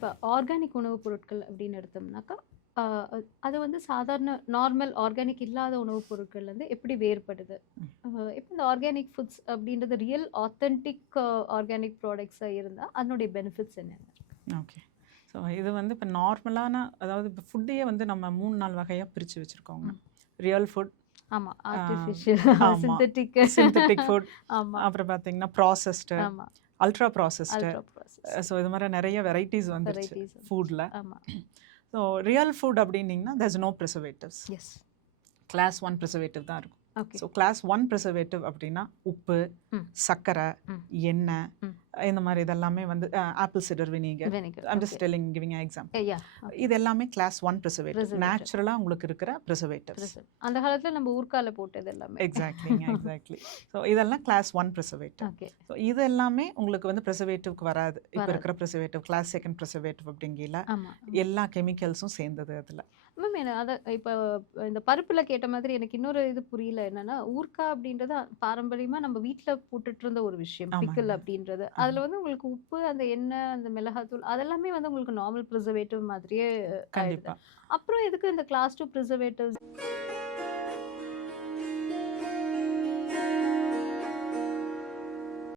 இப்ப ஆர்கானிக் உணவுப் பொருட்கள் அப்படின்னு எடுத்தோம்னாக்கா, அ அது வந்து சாதாரண நார்மல் ஆர்கானிக் இல்லாத உணவுப் பொருட்கள்லேருந்து எப்படி வேறுபடுது? அ இப்ப இந்த ஆர்கானிக் ஃபுட்ஸ் அப்படின்றது ரியல் ஆத்தென்டிக் ஆர்கானிக் ப்ராடக்ட்ஸா இருந்தா, அதனுடைய பெனிஃபிட்ஸ் என்னென்ன இருக்கு? ஓகே. ஸோ இது வந்து இப்போ நார்மலான அதாவது இப்போ ஃபுட்டையே வந்து நம்ம 3, 4 வகையா பிரிச்சு வச்சுருக்கோங்க. ம். ரியல் ஃபுட், ஆமா. ஆ ஆர்டிஃபிஷியல், ஆமா. சிந்தெடிக். சிந்தெடிக் ஃபுட், ஆமா, அப்புறம் பார்த்தீங்கன்னா ப்ராசஸ்டு, ஆமா. Ultra processed. Ultra processed so இது மாரி நெறைய வெரைட்டீஸ் வந்துருச்சு வெரைட்டீஸ் வந்துருச்சு. ஃபுட்ல. ஆமா. ஸோ ரியல் ஃபுட் அப்படின்னீங்கன்னா, there's no preservatives. Yes. Class 1 preservative தான் இருக்கும். ஓகே. ஸோ கிளாஸ் 1 ப்ரிசர்வேட்டிவ் அப்படின்னா உப்பு, ம். சர்க்கரை, ம். எண்ணெய், ம். இந்த மாதிரி இதெல்லாமே வந்து apple cider vinegar. Vinegar. I'm okay. Just telling giving example. Yeah. Okay. இது எல்லாமே கிளாஸ் 1 ப்ரிசர்வேட்டிவ். Preservative. நேச்சுரலா உங்களுக்கு இருக்கிற ப்ரிசர்வேட்டிவ்ஸ். அந்த காலத்துல நம்ம ஊர்க்கால போட்டது எல்லாமே. எக்ஸாக்ட்லிங்க, எக்ஸாக்ட்லி. ஸோ இதெல்லாம் கிளாஸ் 1 ப்ரிசர்வேட்டிவ். ஓகே. ஸோ இது எல்லாமே உங்களுக்கு வந்து ப்ரிசர்வேட்டிவ்க்கு வராது. இப்போ வராது. இருக்கிற ப்ரிசர்வேட்டிவ் கிளாஸ் 2 ப்ரிசர்வேட்டிவ் அப்படிங்கல ஆமா. எல்லா கெமிக்கல்ஸும் சேர்ந்தது அதில். மேம் அத இப்ப இந்த பருப்புல கேட்ட மாதிரி எனக்கு இன்னொரு இது புரியல என்னன்னா, ஊர்க்கா அப்படின்றது பாரம்பரியமா நம்ம வீட்ல போட்டுட்டு இருந்த ஒரு விஷயம். பிக்கிள் ஆமாங்க. அப்படின்றது. ஆமா. அதுல வந்து உங்களுக்கு உப்பு, அந்த எண்ணெய், அந்த மிளகாத்தூள் அதெல்லாமே வந்து உங்களுக்கு நார்மல் ப்ரிசர்வேட்டிவ் மாதிரியே ஆயிடுது. கண்டிப்பா. அப்புறம் எதுக்கு இந்த கிளாஸ் 2 ப்ரிசர்வேட்டிவ்ஸ்?